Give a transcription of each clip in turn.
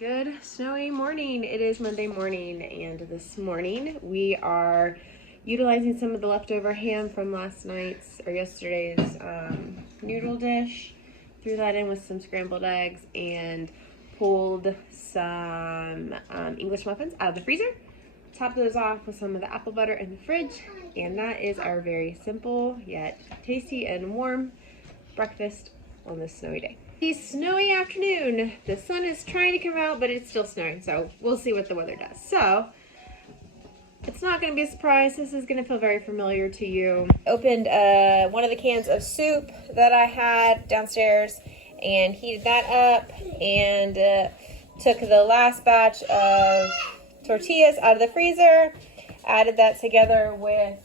Good snowy morning. It is Monday morning, and this morning we are utilizing some of the leftover ham from last night's or yesterday's noodle dish. Threw that in with some scrambled eggs and pulled some English muffins out of the freezer. Topped those off with some of the apple butter in the fridge, and that is our very simple yet tasty and warm breakfast on this snowy day. The snowy afternoon. The sun is trying to come out, but it's still snowing, so we'll see what the weather does. So it's not going to be a surprise. This is going to feel very familiar to you. Opened one of the cans of soup that I had downstairs and heated that up, and took the last batch of tortillas out of the freezer, added that together with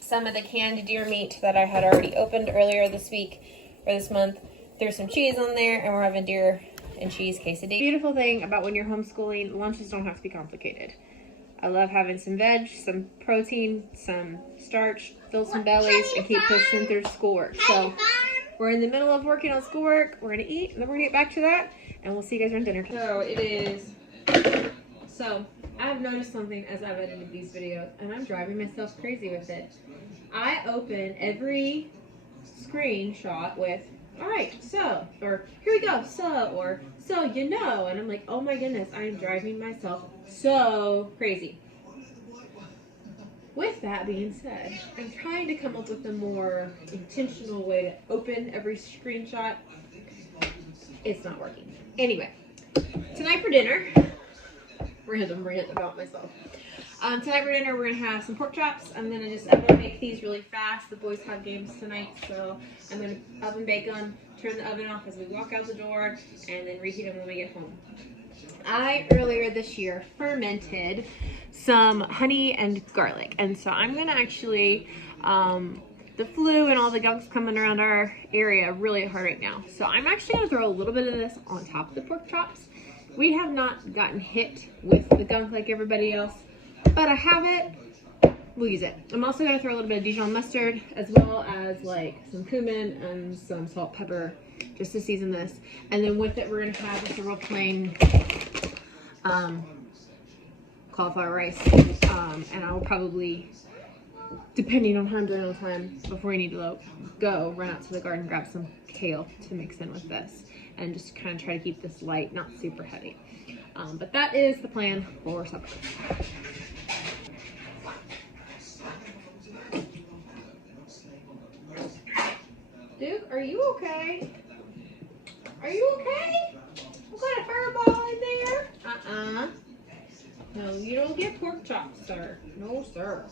some of the canned deer meat that I had already opened earlier this week or this month. Threw some cheese on there, and we're having deer and cheese quesadilla. Beautiful thing about when you're homeschooling, lunches don't have to be complicated. I love having some veg, some protein, some starch, fill some bellies, and keep pushing through schoolwork. So we're in the middle of working on schoolwork. We're gonna eat, and then we're gonna get back to that, and we'll see you guys around dinner. So I have noticed something as I've edited these videos, and I'm driving myself crazy with it. I open every screenshot with, all right, so, or here we go, so, or so, you know, and I'm like, oh my goodness, I am driving myself so crazy. With that being said, I'm trying to come up with a more intentional way to open every screenshot. It's not working. Anyway, tonight for dinner, rant about myself. Tonight for dinner, we're gonna have some pork chops. I'm gonna make these really fast. The boys have games tonight, so I'm gonna oven bake them, turn the oven off as we walk out the door, and then reheat them when we get home. I, earlier this year, fermented some honey and garlic, and so I'm gonna actually, the flu and all the gunk's coming around our area really hard right now. So I'm actually gonna throw a little bit of this on top of the pork chops. We have not gotten hit with the gunk like everybody else, but I have it. We'll use it. I'm also going to throw a little bit of Dijon mustard, as well as like some cumin and some salt, pepper, just to season this. And then with it, we're going to have just a real plain cauliflower rice. And I will probably, depending on how I'm doing all the time, before I need to go, run out to the garden, grab some kale to mix in with this, and just kind of try to keep this light, not super heavy. But that is the plan for supper. Duke, are you okay? Are you okay? What kind of fireball in there? No, you don't get pork chops, sir. No, sir.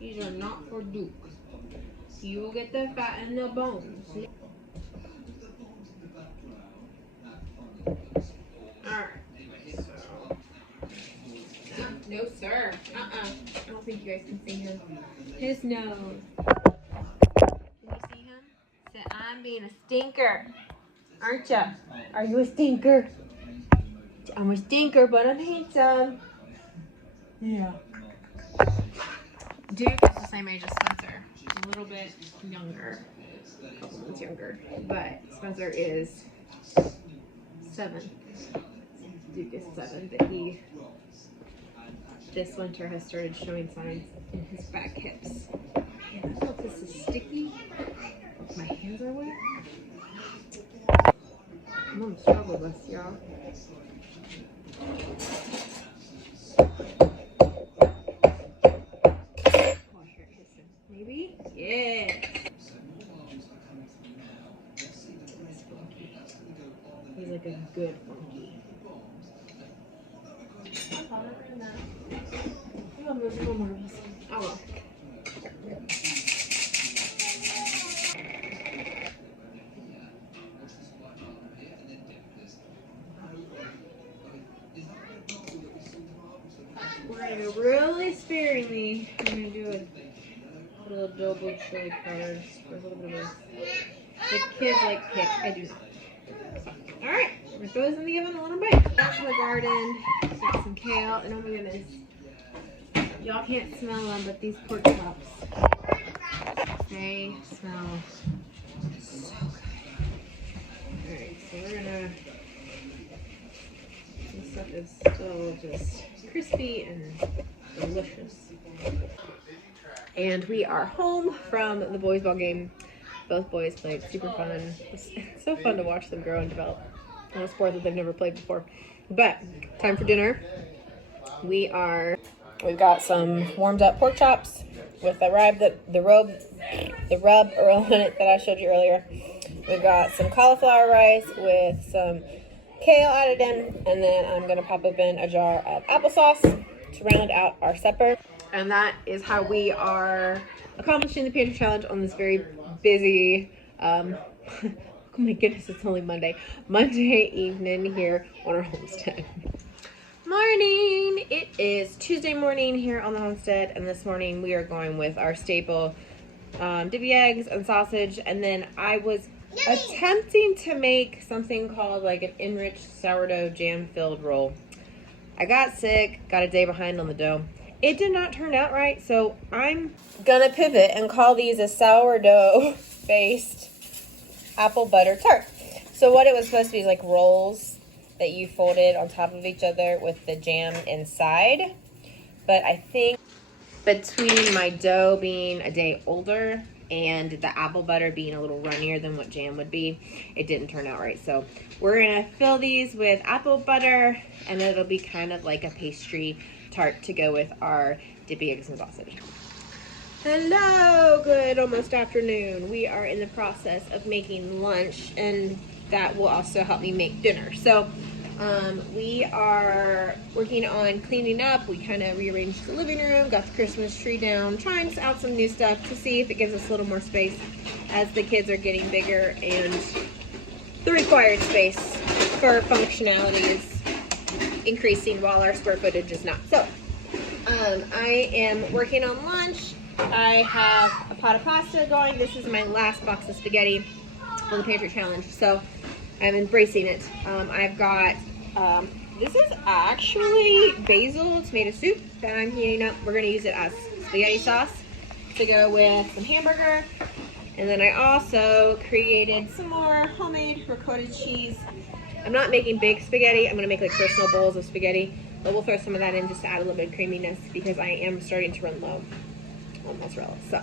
These are not for Duke. You will get the fat and the bones. Alright. So. No, sir. I don't think you guys can see him. His nose. I'm being a stinker, aren't ya? Are you a stinker? I'm a stinker, but I'm handsome. Yeah. Duke is the same age as Spencer. A little bit younger. A couple months younger. But Spencer is 7. Duke is 7. But he, this winter, has started showing signs in his back hips. Man, I don't know if this is sticky. My hands are wet. I'm gonna struggle with this, y'all. Wash your kissing. Maybe? Yes. He's like a good funky. I will. We're going to go really sparingly. I'm going to do a little double chili powders for a little bit of the kids like kick. I do not. So, alright, we're going to throw this in the oven a little bit. Back to the garden, got some kale, and oh my goodness, y'all can't smell them, but these pork chops, they smell so good. Alright, so we're going to is still just crispy and delicious. And we are home from the boys' ball game. Both boys played, super fun. It's so fun to watch them grow and develop on a sport that they've never played before. But time for dinner. We've got some warmed up pork chops with the rub on it that I showed you earlier. We've got some cauliflower rice with some kale added in, and then I'm gonna pop open a jar of applesauce to round out our supper. And that is how we are accomplishing the Pantry challenge on this very busy, oh my goodness, it's only Monday evening here on our homestead. Morning! It is Tuesday morning here on the homestead, and this morning we are going with our staple divvy eggs and sausage, and then I was attempting to make something called like an enriched sourdough jam-filled roll. I got sick, got a day behind on the dough. It did not turn out right, so I'm gonna pivot and call these a sourdough-based apple butter tart. So what it was supposed to be is like rolls that you folded on top of each other with the jam inside. But I think between my dough being a day older and the apple butter being a little runnier than what jam would be, it didn't turn out right. So we're gonna fill these with apple butter, and it'll be kind of like a pastry tart to go with our dippy eggs and sausage. Hello, good almost afternoon. We are in the process of making lunch, and that will also help me make dinner. So we are working on cleaning up. We kind of rearranged the living room, got the Christmas tree down, trying out some new stuff to see if it gives us a little more space as the kids are getting bigger and the required space for functionality is increasing while our square footage is not. So I am working on lunch. I have a pot of pasta going. This is my last box of spaghetti for the Pantry challenge, so I'm embracing it. I've got this is actually basil tomato soup that I'm heating up. We're going to use it as spaghetti sauce to go with some hamburger. And then I also created some more homemade ricotta cheese. I'm not making big spaghetti. I'm going to make like personal bowls of spaghetti, but we'll throw some of that in just to add a little bit of creaminess because I am starting to run low on mozzarella. So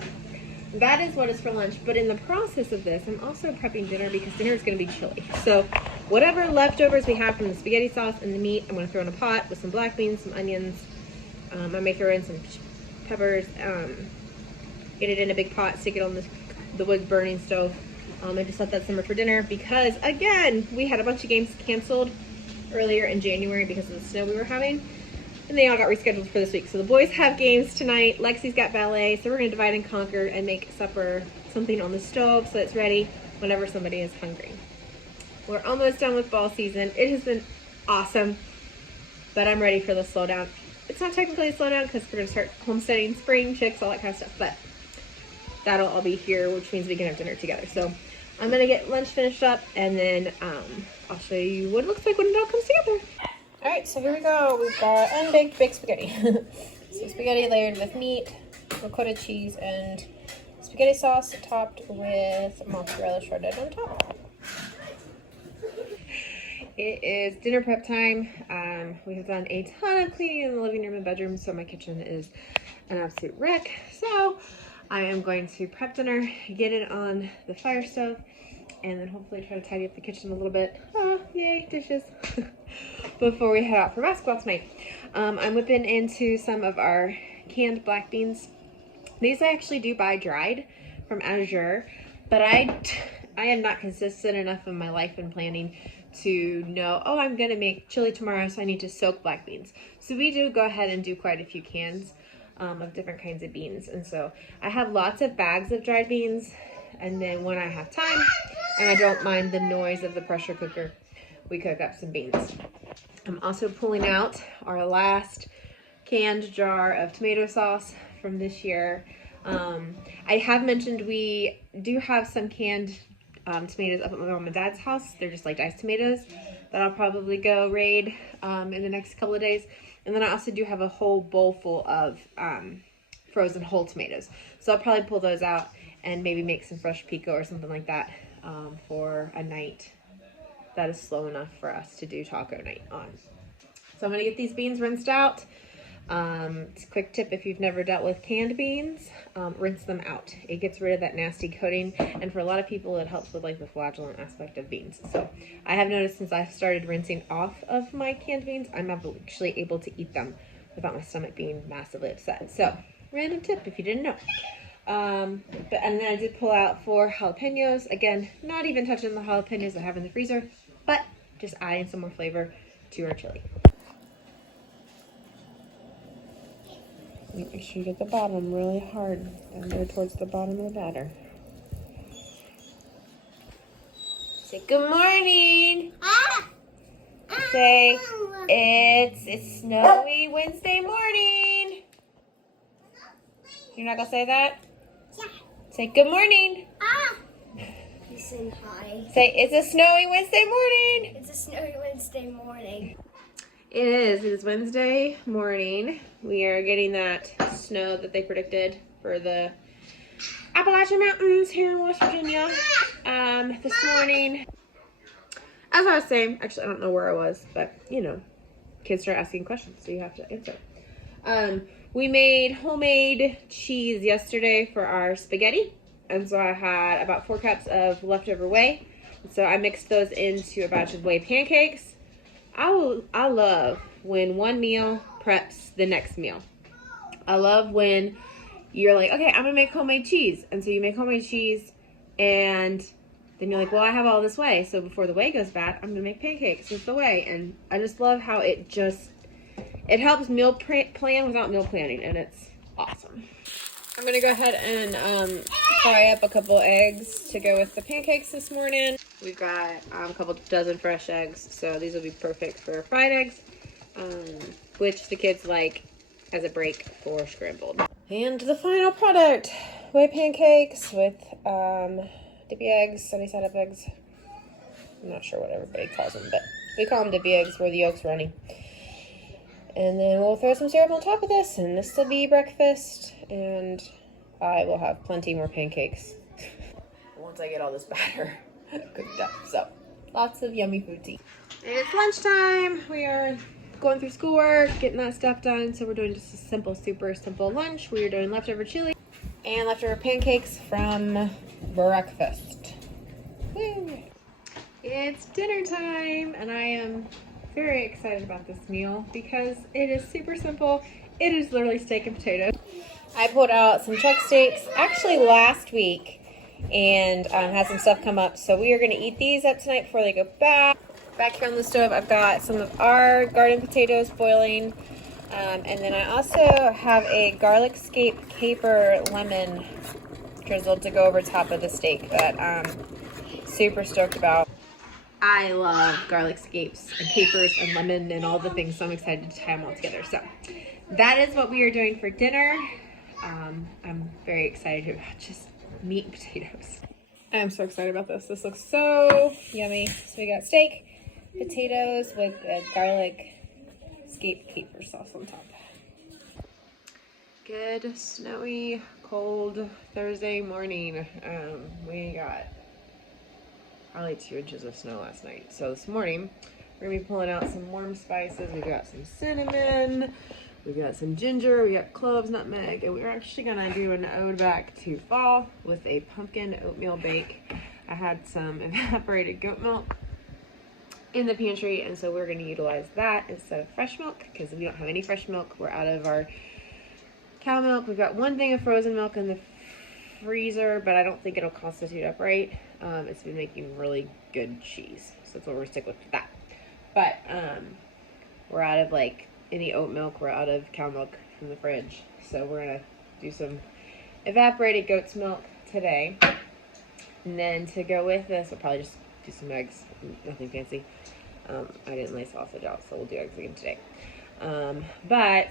that is what is for lunch. But in the process of this, I'm also prepping dinner because dinner is going to be chilly. So whatever leftovers we have from the spaghetti sauce and the meat, I'm going to throw in a pot with some black beans, some onions. I may throw in some peppers. Get it in a big pot, stick it on the wood burning stove. And just let that simmer for dinner because, again, we had a bunch of games canceled earlier in January because of the snow we were having. And they all got rescheduled for this week. So the boys have games tonight. Lexi's got ballet. So we're going to divide and conquer and make supper something on the stove so it's ready whenever somebody is hungry. We're almost done with fall season. It has been awesome, but I'm ready for the slowdown. It's not technically a slowdown because we're going to start homesteading, spring, chicks, all that kind of stuff. But that'll all be here, which means we can have dinner together. So I'm going to get lunch finished up, and then I'll show you what it looks like when it all comes together. All right, so here we go. We've got unbaked baked spaghetti. So spaghetti layered with meat, ricotta cheese, and spaghetti sauce topped with mozzarella shredded on top. It is dinner prep time. We have done a ton of cleaning in the living room and bedroom, so my kitchen is an absolute wreck. So I am going to prep dinner, get it on the fire stove, and then hopefully try to tidy up the kitchen a little bit. Oh, yay, dishes. Before we head out for basketball tonight. I'm whipping into some of our canned black beans. These I actually do buy dried from Azure, but I am not consistent enough in my life and planning to know, oh, I'm going to make chili tomorrow, so I need to soak black beans. So we do go ahead and do quite a few cans of different kinds of beans. And so I have lots of bags of dried beans, and then when I have time and I don't mind the noise of the pressure cooker, we cook up some beans. I'm also pulling out our last canned jar of tomato sauce from this year. I have mentioned we do have some canned tomatoes up at my mom and dad's house. They're just like diced tomatoes that I'll probably go raid in the next couple of days. And then I also do have a whole bowl full of frozen whole tomatoes. So I'll probably pull those out and maybe make some fresh pico or something like that for a night that is slow enough for us to do taco night on. So I'm gonna get these beans rinsed out. It's a quick tip if you've never dealt with canned beans, rinse them out. It gets rid of that nasty coating, and for a lot of people it helps with like the flagellant aspect of beans. So I have noticed since I started rinsing off of my canned beans, I'm actually able to eat them without my stomach being massively upset. So random tip if you didn't know. And then I did pull out 4 jalapenos. Again, not even touching the jalapenos I have in the freezer, but just adding some more flavor to our chili. Make sure you get the bottom really hard down there towards the bottom of the batter. Say good morning. Say it's snowy Wednesday morning. You're not gonna say that? Yeah. Say good morning. You say hi. Say it's a snowy Wednesday morning. It's a snowy Wednesday morning. It is Wednesday morning. We are getting that snow that they predicted for the Appalachian Mountains here in West Virginia this morning. As I was saying, actually I don't know where I was, but you know, kids start asking questions, so you have to answer. We made homemade cheese yesterday for our spaghetti, and so I had about 4 cups of leftover whey. So I mixed those into a batch of whey pancakes. I love when one meal preps the next meal. I love when you're like, okay, I'm gonna make homemade cheese. And so you make homemade cheese and then you're like, well, I have all this whey. So before the whey goes bad, I'm gonna make pancakes with the whey. And I just love how it helps meal plan without meal planning. And it's awesome. I'm gonna go ahead and fry up a couple eggs to go with the pancakes this morning. We've got a couple dozen fresh eggs, so these will be perfect for fried eggs, which the kids like as a break for scrambled. And the final product, whey pancakes with dippy eggs, sunny side up eggs. I'm not sure what everybody calls them, but we call them dippy eggs where the yolk's runny. And then we'll throw some syrup on top of this, and this will be breakfast, and I will have plenty more pancakes once I get all this batter cooked up. So, lots of yummy food to eat. It's lunchtime. We are going through schoolwork, getting that stuff done, so we're doing just a simple, super simple lunch. We are doing leftover chili and leftover pancakes from breakfast. Woo! It's dinner time, and I am very excited about this meal because it is super simple. It is literally steak and potatoes. I pulled out some chuck steaks actually last week and had some stuff come up, so we are going to eat these up tonight before they go back. Back here on the stove, I've got some of our garden potatoes boiling, and then I also have a garlic scape caper lemon drizzled to go over top of the steak that I'm super stoked about. I love garlic scapes and capers and lemon and all the things, so I'm excited to tie them all together. So that is what we are doing for dinner. I'm very excited about just meat and potatoes. I'm so excited about this. This looks so yummy. So we got steak, potatoes with a garlic scape caper sauce on top. Good snowy, cold Thursday morning. We got probably 2 inches of snow last night. So this morning, we're gonna be pulling out some warm spices. We've got some cinnamon, we've got some ginger, we got cloves, nutmeg, and we're actually gonna do an ode back to fall with a pumpkin oatmeal bake. I had some evaporated goat milk in the pantry, and so we're gonna utilize that instead of fresh milk because we don't have any fresh milk. We're out of our cow milk. We've got 1 thing of frozen milk in the freezer, but I don't think it'll constitute up right. It's been making really good cheese, so that's what we're sticking with that. But we're out of like any oat milk. We're out of cow milk from the fridge, so we're gonna do some evaporated goat's milk today, and then to go with this, I'll probably just do some eggs. Nothing fancy. I didn't lay sausage out, so we'll do eggs again today. But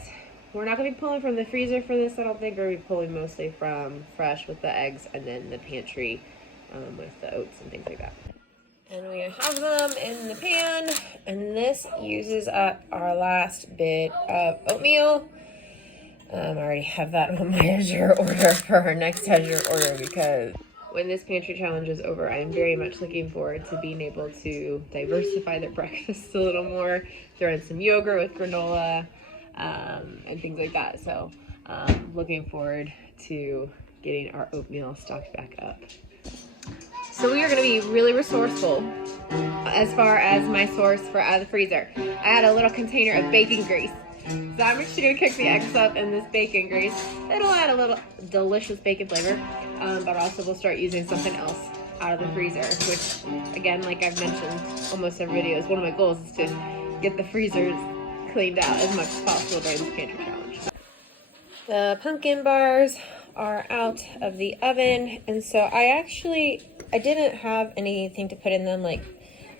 we're not going to be pulling from the freezer for this, I don't think. We're going to be pulling mostly from fresh with the eggs and then the pantry with the oats and things like that. And we have them in the pan, and this uses up our last bit of oatmeal. I already have that on my Azure order for our next Azure order because when this pantry challenge is over, I'm very much looking forward to being able to diversify their breakfast a little more, throw in some yogurt with granola, and things like that. So looking forward to getting our oatmeal stocked back up. So we are going to be really resourceful as far as my source for out of the freezer. I had a little container of bacon grease. So I'm actually going to cook the eggs up in this bacon grease. It'll add a little delicious bacon flavor, but also we'll start using something else out of the freezer, which again, like I've mentioned almost every video, is one of my goals is to get the freezers cleaned out as much as possible during this pantry challenge. The pumpkin bars are out of the oven, and so I didn't have anything to put in them like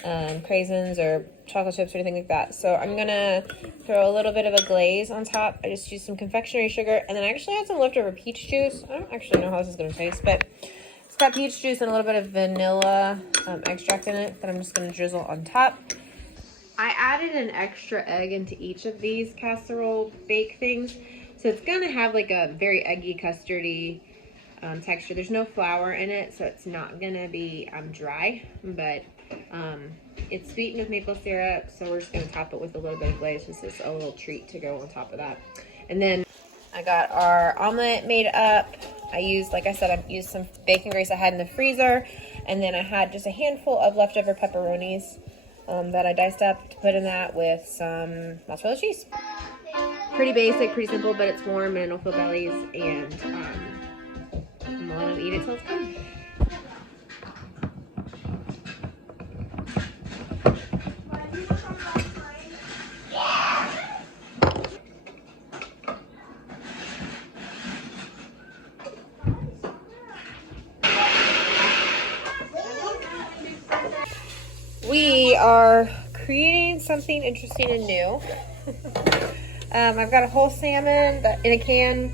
craisins or chocolate chips or anything like that. So I'm gonna throw a little bit of a glaze on top. I just used some confectionery sugar, and then I actually had some leftover peach juice. I don't actually know how this is gonna taste, but it's got peach juice and a little bit of vanilla extract in it that I'm just gonna drizzle on top. I added an extra egg into each of these casserole bake things, so it's gonna have like a very eggy, custardy texture. There's no flour in it, so it's not gonna be dry, but it's sweetened with maple syrup, so we're just gonna top it with a little bit of glaze. This is a little treat to go on top of that. And then I got our omelet made up. I used some bacon grease I had in the freezer, and then I had just a handful of leftover pepperonis that I diced up to put in that with some mozzarella cheese. Pretty basic, pretty simple, but it's warm and it'll fill bellies, and I'm gonna let them eat it till it's done. We are creating something interesting and new. I've got a whole salmon in a can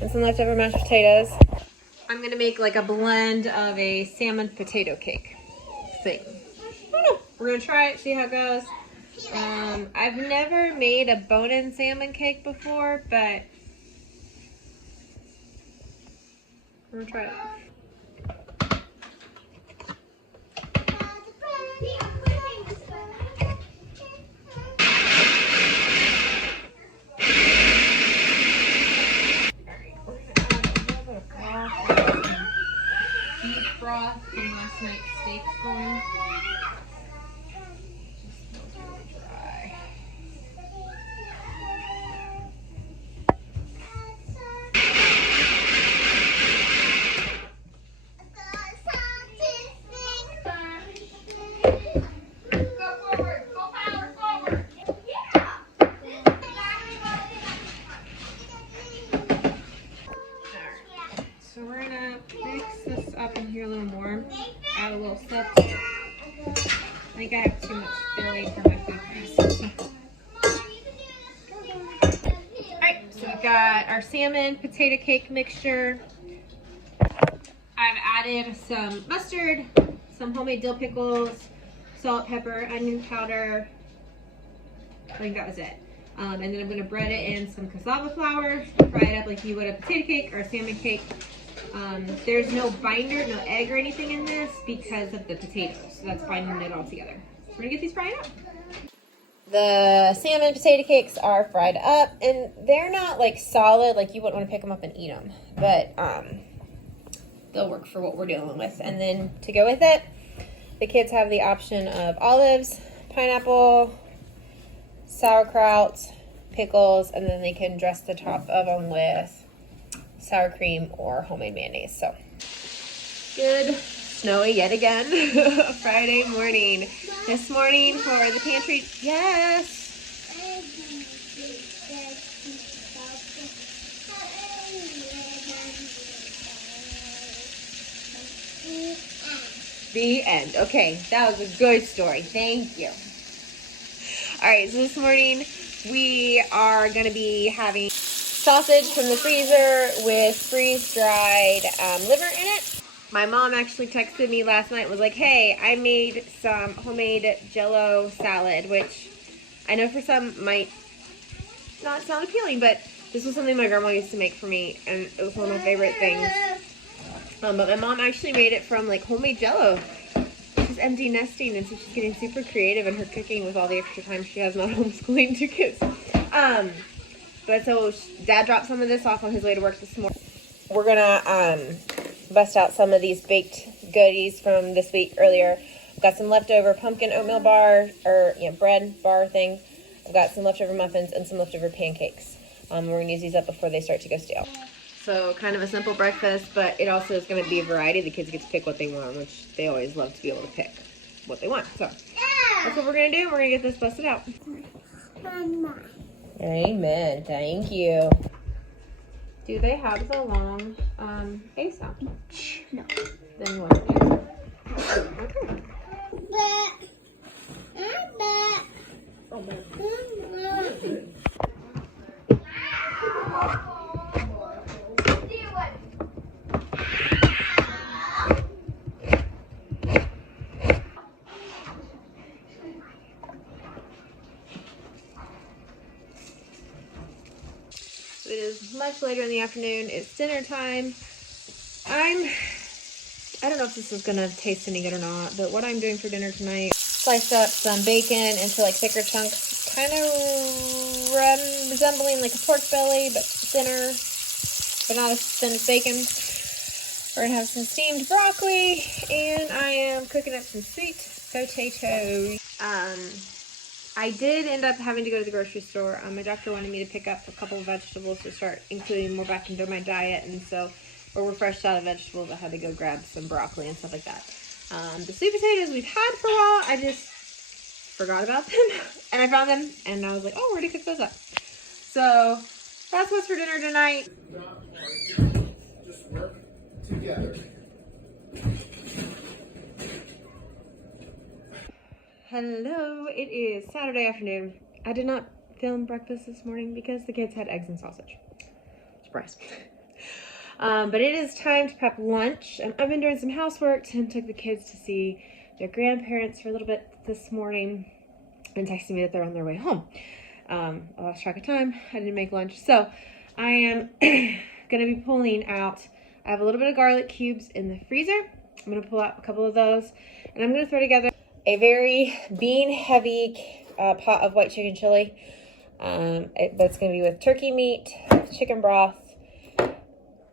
and some leftover mashed potatoes. I'm gonna make like a blend of a salmon potato cake thing. I don't know. We're gonna try it, see how it goes. I've never made a bone-in salmon cake before, but we're gonna try it. Broth from last night's steaks going. Just smells really dry. Go forward. Go power forward. Yeah. Alright. So we're gonna mix this up in here a little more. Add a little stuff to it. I think I have too much filling for my food processor. Alright, so we've got our salmon potato cake mixture. I've added some mustard, some homemade dill pickles, salt, pepper, onion powder. I think that was it. And then I'm going to bread it in some cassava flour, fry it up like you would a potato cake or a salmon cake. There's no binder, no egg or anything in this because of the potatoes, so that's binding it all together. We're going to get these fried up. The salmon potato cakes are fried up, and they're not like solid, like you wouldn't want to pick them up and eat them, but they'll work for what we're dealing with. And then to go with it, the kids have the option of olives, pineapple, sauerkraut, pickles, and then they can dress the top of them with sour cream or homemade mayonnaise. So good. Snowy yet again. Friday morning. This morning for the pantry. Yes. The end. Okay, that was a good story. Thank you. All right, so this morning we are going to be having sausage from the freezer with freeze-dried liver in it. My mom actually texted me last night and was like, hey, I made some homemade Jell-O salad, which I know for some might not sound appealing, but this was something my grandma used to make for me, and it was one of my favorite things. But my mom actually made it from like homemade Jell-O. She's empty nesting, and so she's getting super creative in her cooking with all the extra time she has not homeschooling two kids. But so Dad dropped some of this off on his way to work this morning. We're gonna bust out some of these baked goodies from this week earlier. I've got some leftover pumpkin oatmeal bar, or bread bar thing. I've got some leftover muffins and some leftover pancakes. We're gonna use these up before they start to go stale. So kind of a simple breakfast, but it also is going to be a variety. The kids get to pick what they want, which they always love to be able to pick what they want. So that's what we're going to do. We're going to get this busted out. Amen. Thank you. Do they have the long A sound? No. Then you want to do it. Okay. It is much later in the afternoon. It's dinner time. I don't know if this is gonna taste any good or not, but what I'm doing for dinner tonight, sliced up some bacon into like thicker chunks, kind of resembling like a pork belly, but thinner, but not as thin as bacon. We're gonna have some steamed broccoli, and I am cooking up some sweet potatoes. I did end up having to go to the grocery store. My doctor wanted me to pick up a couple of vegetables to start including more back into my diet, and so we're fresh out of vegetables. I had to go grab some broccoli and stuff like that. The sweet potatoes we've had for a while, I just forgot about them, and I found them, and I was like, oh, we're gonna cook those up. So that's what's for dinner tonight. Just work together. Hello, it is Saturday afternoon. I did not film breakfast this morning because the kids had eggs and sausage. Surprise. But it is time to prep lunch. I've been doing some housework. Tim took the kids to see their grandparents for a little bit this morning and texted me that they're on their way home. I lost track of time. I didn't make lunch. So I am going to be pulling out, I have a little bit of garlic cubes in the freezer. I'm going to pull out a couple of those, and I'm going to throw together a very bean-heavy pot of white chicken chili. That's going to be with turkey meat, chicken broth,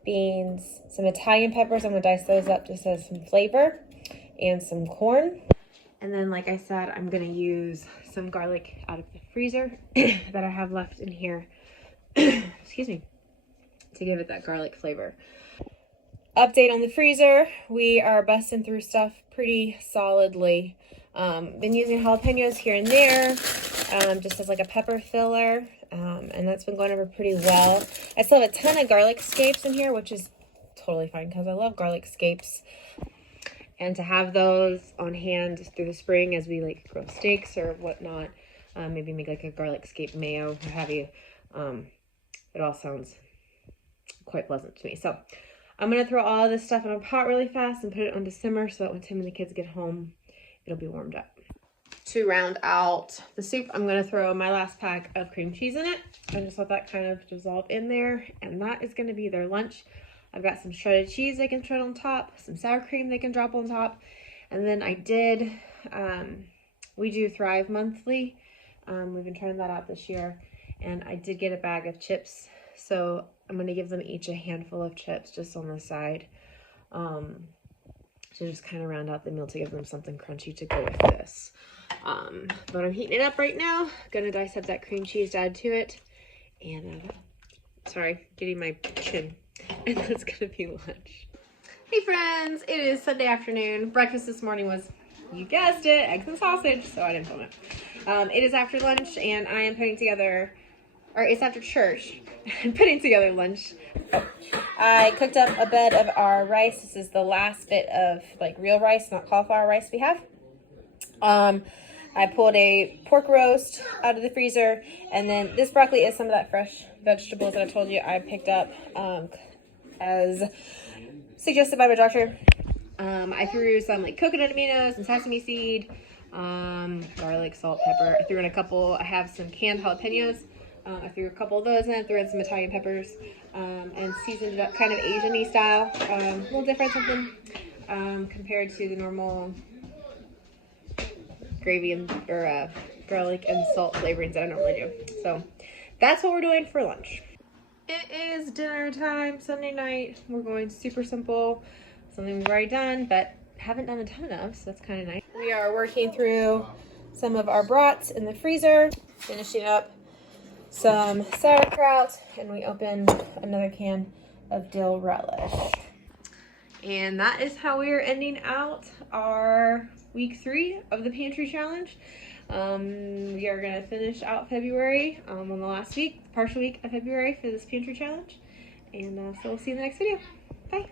beans, some Italian peppers. I'm going to dice those up just as some flavor, and some corn. And then, like I said, I'm going to use some garlic out of the freezer that I have left in here, excuse me, to give it that garlic flavor. Update on the freezer. We are busting through stuff pretty solidly. Been using jalapenos here and there, just as like a pepper filler, and that's been going over pretty well. I still have a ton of garlic scapes in here, which is totally fine because I love garlic scapes. And to have those on hand through the spring as we like grill steaks or whatnot, maybe make like a garlic scape mayo, what have you. It all sounds quite pleasant to me. So I'm going to throw all of this stuff in a pot really fast and put it on to simmer so that when Tim and the kids get home, it'll be warmed up. To round out the soup, I'm going to throw my last pack of cream cheese in it and just let that kind of dissolve in there. And that is going to be their lunch. I've got some shredded cheese they can shred on top, some sour cream they can drop on top. And then I did, we do Thrive monthly. We've been trying that out this year. And I did get a bag of chips. So I'm going to give them each a handful of chips just on the side. To just kind of round out the meal to give them something crunchy to go with this. But I'm heating it up right now. Gonna dice up that cream cheese to add to it. And, sorry, getting my chin. And that's gonna be lunch. Hey friends, it is Sunday afternoon. Breakfast this morning was, you guessed it, eggs and sausage, so I didn't film it. It is after lunch, and I am putting together, or it's after church. I'm putting together lunch. I cooked up a bed of our rice. This is the last bit of like real rice, not cauliflower rice we have. I pulled a pork roast out of the freezer, and then this broccoli is some of that fresh vegetables that I told you I picked up as suggested by my doctor. I threw some like coconut aminos and sesame seed, garlic, salt, pepper. I threw in a couple. I have some canned jalapenos. I threw a couple of those in, threw in some Italian peppers, and seasoned it up kind of Asian-y style. A little different something compared to the normal gravy or garlic and salt flavorings that I normally do. So that's what we're doing for lunch. It is dinner time, Sunday night. We're going super simple, something we've already done, but haven't done a ton of, so that's kind of nice. We are working through some of our brats in the freezer, finishing up some sauerkraut, and we opened another can of dill relish. And that is how we are ending out our week 3 of the Pantry Challenge. We are going to finish out February on the last week, partial week of February for this Pantry Challenge. And so we'll see you in the next video. Bye.